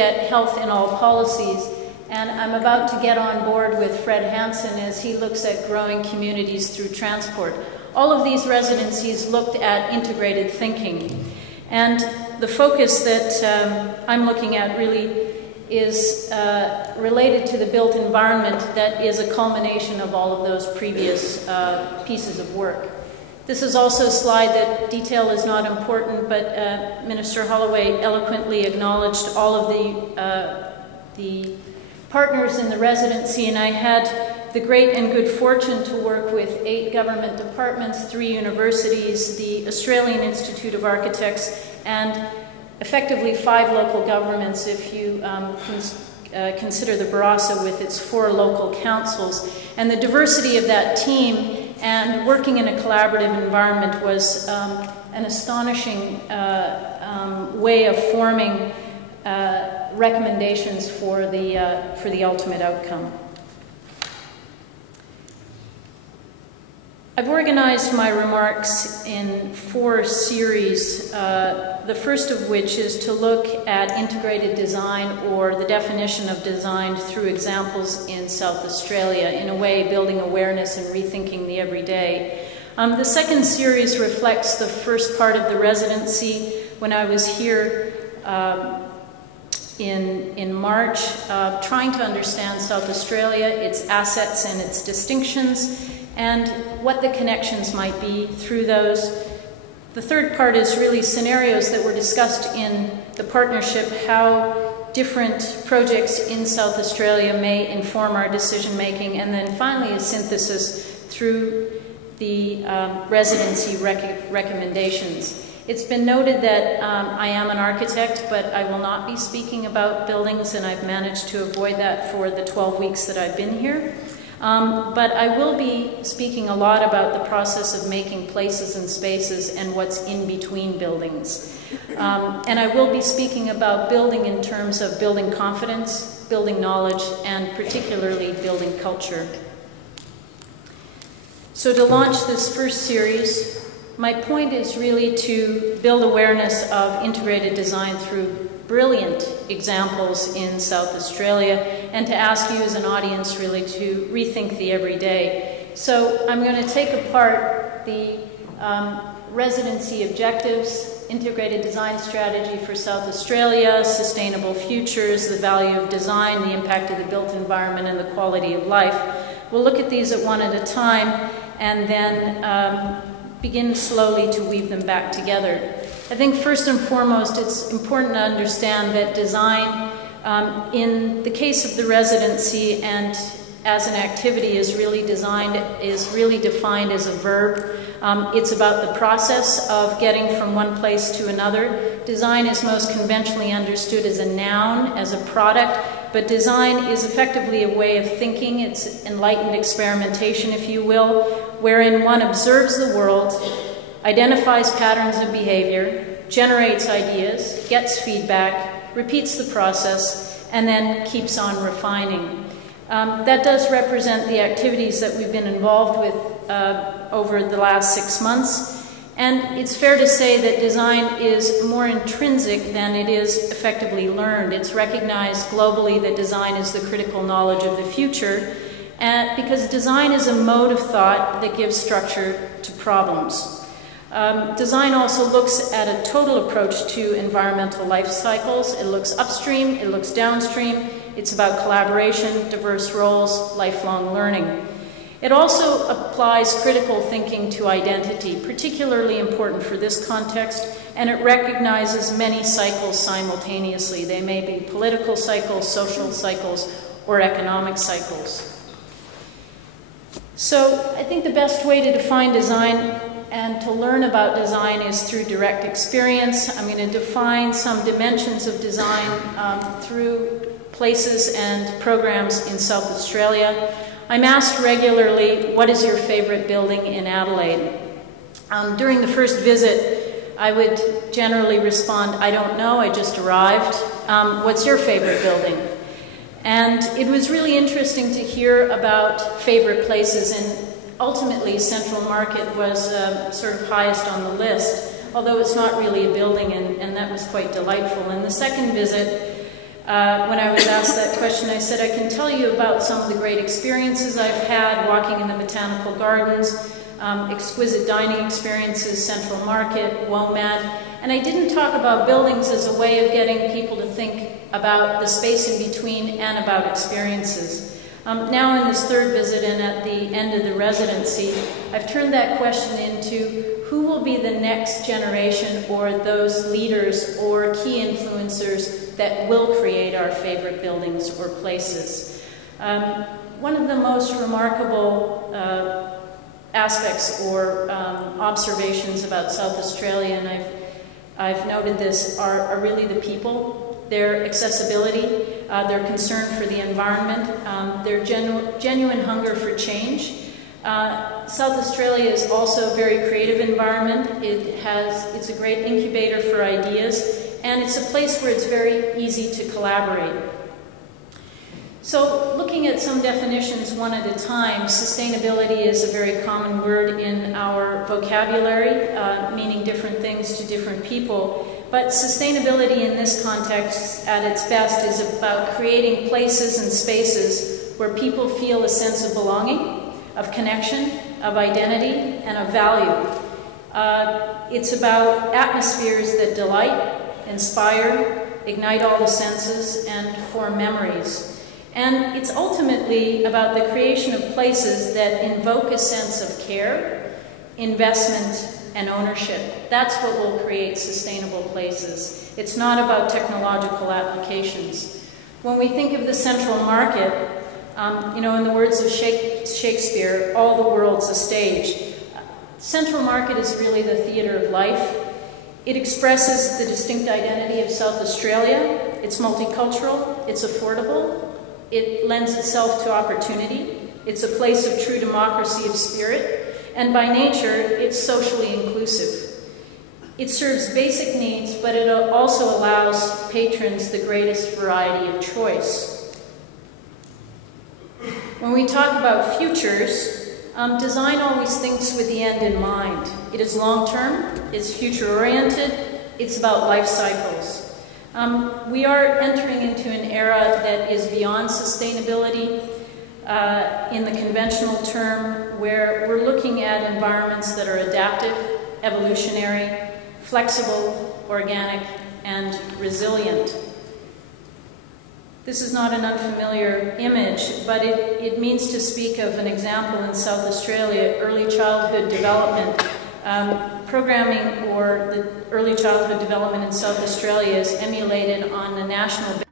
at health in all policies, and I'm about to get on board with Fred Hansen as he looks at growing communities through transport. All of these residencies looked at integrated thinking, and the focus that I'm looking at really is related to the built environment that is a culmination of all of those previous pieces of work. This is also a slide that detail is not important, but Minister Holloway eloquently acknowledged all of the partners in the residency, and I had the great and good fortune to work with 8 government departments, 3 universities, the Australian Institute of Architects, and effectively 5 local governments if you consider the Barossa with its 4 local councils. And the diversity of that team and working in a collaborative environment was an astonishing way of forming recommendations for the ultimate outcome. I've organized my remarks in 4 series, the first of which is to look at integrated design, or the definition of design through examples in South Australia, in a way building awareness and rethinking the everyday. The second series reflects the first part of the residency when I was here in March, trying to understand South Australia, its assets and its distinctions, and what the connections might be through those. The third part is really scenarios that were discussed in the partnership, how different projects in South Australia may inform our decision making, and then finally a synthesis through the residency recommendations. It's been noted that I am an architect, but I will not be speaking about buildings, and I've managed to avoid that for the 12 weeks that I've been here. But I will be speaking a lot about the process of making places and spaces and what's in between buildings. And I will be speaking about building in terms of building confidence, building knowledge, and particularly building culture. So to launch this first series, my point is really to build awareness of integrated design through brilliant examples in South Australia, and to ask you as an audience really to rethink the everyday. So I'm going to take apart the residency objectives, integrated design strategy for South Australia, sustainable futures, the value of design, the impact of the built environment, and the quality of life. We'll look at these at one at a time, and then begin slowly to weave them back together. I think first and foremost, it's important to understand that design, in the case of the residency and as an activity, is really defined as a verb. It's about the process of getting from one place to another. Design is most conventionally understood as a noun, as a product, but design is effectively a way of thinking. It's enlightened experimentation, if you will, wherein one observes the world, identifies patterns of behavior, generates ideas, gets feedback, repeats the process, and then keeps on refining. That does represent the activities that we've been involved with over the last 6 months. And it's fair to say that design is more intrinsic than it is effectively learned. It's recognized globally that design is the critical knowledge of the future, because design is a mode of thought that gives structure to problems. Design also looks at a total approach to environmental life cycles. It looks upstream, it looks downstream. It's about collaboration, diverse roles, lifelong learning. It also applies critical thinking to identity, particularly important for this context, and it recognizes many cycles simultaneously. They may be political cycles, social cycles, or economic cycles. So I think the best way to define design and to learn about design is through direct experience. I'm going to define some dimensions of design through places and programs in South Australia. I'm asked regularly, what is your favorite building in Adelaide? During the first visit, I would generally respond, I don't know, I just arrived. What's your favorite building? And it was really interesting to hear about favorite places, and ultimately Central Market was sort of highest on the list, although it's not really a building, and that was quite delightful. In the second visit, When I was asked that question, I said, I can tell you about some of the great experiences I've had walking in the botanical gardens, exquisite dining experiences, Central Market, WOMAD, and I didn't talk about buildings as a way of getting people to think about the space in between and about experiences. Now in this third visit and at the end of the residency, I've turned that question into who will be the next generation or those leaders or key influencers that will create our favorite buildings or places. One of the most remarkable aspects or observations about South Australia, and I've noted this, are really the people. Their accessibility, their concern for the environment, their genuine hunger for change. South Australia is also a very creative environment. It's a great incubator for ideas, and it's a place where it's very easy to collaborate. So, looking at some definitions one at a time, sustainability is a very common word in our vocabulary, meaning different things to different people. But sustainability in this context, at its best, is about creating places and spaces where people feel a sense of belonging, of connection, of identity, and of value. It's about atmospheres that delight, inspire, ignite all the senses, and form memories. And it's ultimately about the creation of places that invoke a sense of care, investment, and ownership. That's what will create sustainable places. It's not about technological applications. When we think of the Central Market, in the words of Shakespeare, all the world's a stage. Central Market is really the theater of life. It expresses the distinct identity of South Australia. It's multicultural, it's affordable, it lends itself to opportunity, it's a place of true democracy of spirit, and by nature, it's socially inclusive. It serves basic needs, but it also allows patrons the greatest variety of choice. When we talk about futures, design always thinks with the end in mind. It is long-term, it's future-oriented, it's about life cycles. We are entering into an era that is beyond sustainability in the conventional term, where we're looking at environments that are adaptive, evolutionary, flexible, organic, and resilient. This is not an unfamiliar image, but it means to speak of an example in South Australia, early childhood development. Programming or the early childhood development in South Australia is emulated on the national